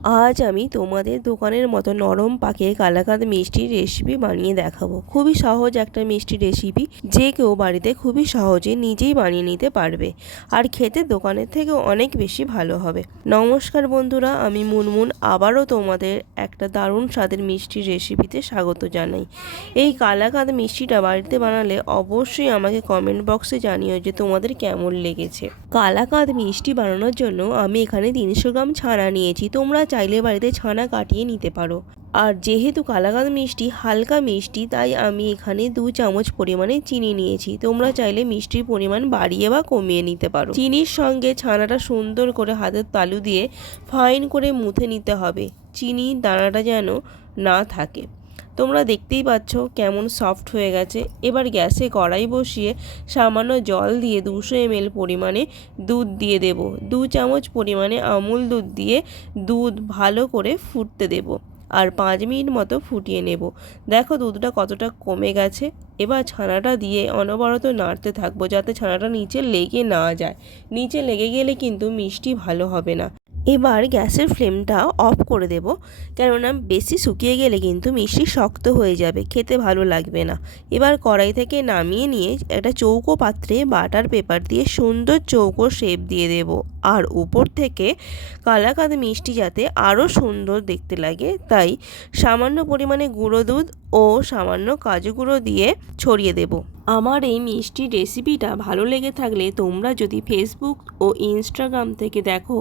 আজ আমি তোমাদের দোকানের মতো নরম পাকে কালাকাঁদ মিষ্টির রেসিপি বানিয়ে দেখাবো। খুবই সহজ একটা মিষ্টি রেসিপি যে কেউ বাড়িতে খুবই সহজে নিজেই বানিয়ে নিতে পারবে আর খেতে দোকানের থেকে অনেক বেশি ভালো হবে। নমস্কার বন্ধুরা, আমি মুনমুন, আবারও তোমাদের একটা দারুণ স্বাদের মিষ্টির রেসিপিতে স্বাগত জানাই। এই কালাকাঁদ মিষ্টিটা বাড়িতে বানালে অবশ্যই আমাকে কমেন্ট বক্সে জানিও যে তোমাদের কেমন লেগেছে। কালাকাঁদ মিষ্টি বানানোর জন্য আমি এখানে তিনশো গ্রাম ছানা নিয়েছি, তোমরা চাইলে বাড়িতে ছানা কাটিয়ে নিতে পারো। আর যেহেতু কালাকাঁদ মিষ্টি, হালকা মিষ্টি, তাই আমি এখানে দু চামচ পরিমাণে চিনি নিয়েছি। তোমরা চাইলে মিষ্টির পরিমাণ বাড়িয়ে বা কমিয়ে নিতে পারো। চিনির সঙ্গে ছানাটা সুন্দর করে হাতের তালু দিয়ে ফাইন করে মুথে নিতে হবে। চিনি দানাটা যেন না থাকে। তোমরা দেখতেই পাচ্ছ কেমন সফট হয়ে গেছে। এবার গ্যাসে কড়াই বসিয়ে সামান্য জল দিয়ে দুশো এমএল পরিমাণে দুধ দিয়ে দেব। দু চামচ পরিমাণে আমুল দুধ দিয়ে দুধ ভালো করে ফুটতে দেব আর পাঁচ মিনিট মতো ফুটিয়ে নেব। দেখো দুধটা কতটা কমে গেছে। এবার ছানাটা দিয়ে অনবরত নাড়তে থাকব যাতে ছানাটা নিচে লেগে না যায়। নিচে লেগে গেলে কিন্তু মিষ্টি ভালো হবে না। এবার গ্যাসের ফ্লেমটা অফ করে দেব, কেননা বেশি শুকিয়ে গেলে কিন্তু মিষ্টি শক্ত হয়ে যাবে, খেতে ভালো লাগবে না। এবার কড়াই থেকে নামিয়ে নিয়ে একটা চৌকো পাত্রে বাটার পেপার দিয়ে সুন্দর চৌকো শেপ দিয়ে দেব। আর উপর থেকে কালাকাঁদ মিষ্টি যাতে আরও সুন্দর দেখতে লাগে। তাই সামান্য পরিমাণে গুঁড়ো দুধ ও সামান্য কাজু গুঁড়ো দিয়ে ছড়িয়ে দেব। আমার এই মিষ্টি রেসিপিটা ভালো লেগে থাকলে তোমরা যদি ফেসবুক ও ইনস্টাগ্রাম থেকে দেখো,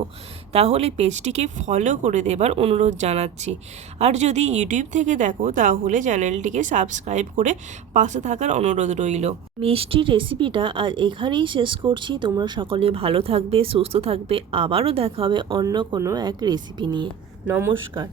তাহলে পেজটিকে ফলো করে দেবার অনুরোধ জানাচ্ছি। আর যদি ইউটিউব থেকে দেখো, তাহলে চ্যানেলটিকে সাবস্ক্রাইব করে পাশে থাকার অনুরোধ রইল। মিষ্টি রেসিপিটা আজ এখানেই শেষ করছি। তোমরা সকলে ভালো থাকবে, সুস্থ থাকবে। আবারও দেখা হবে অন্য কোনো এক রেসিপি নিয়ে। নমস্কার।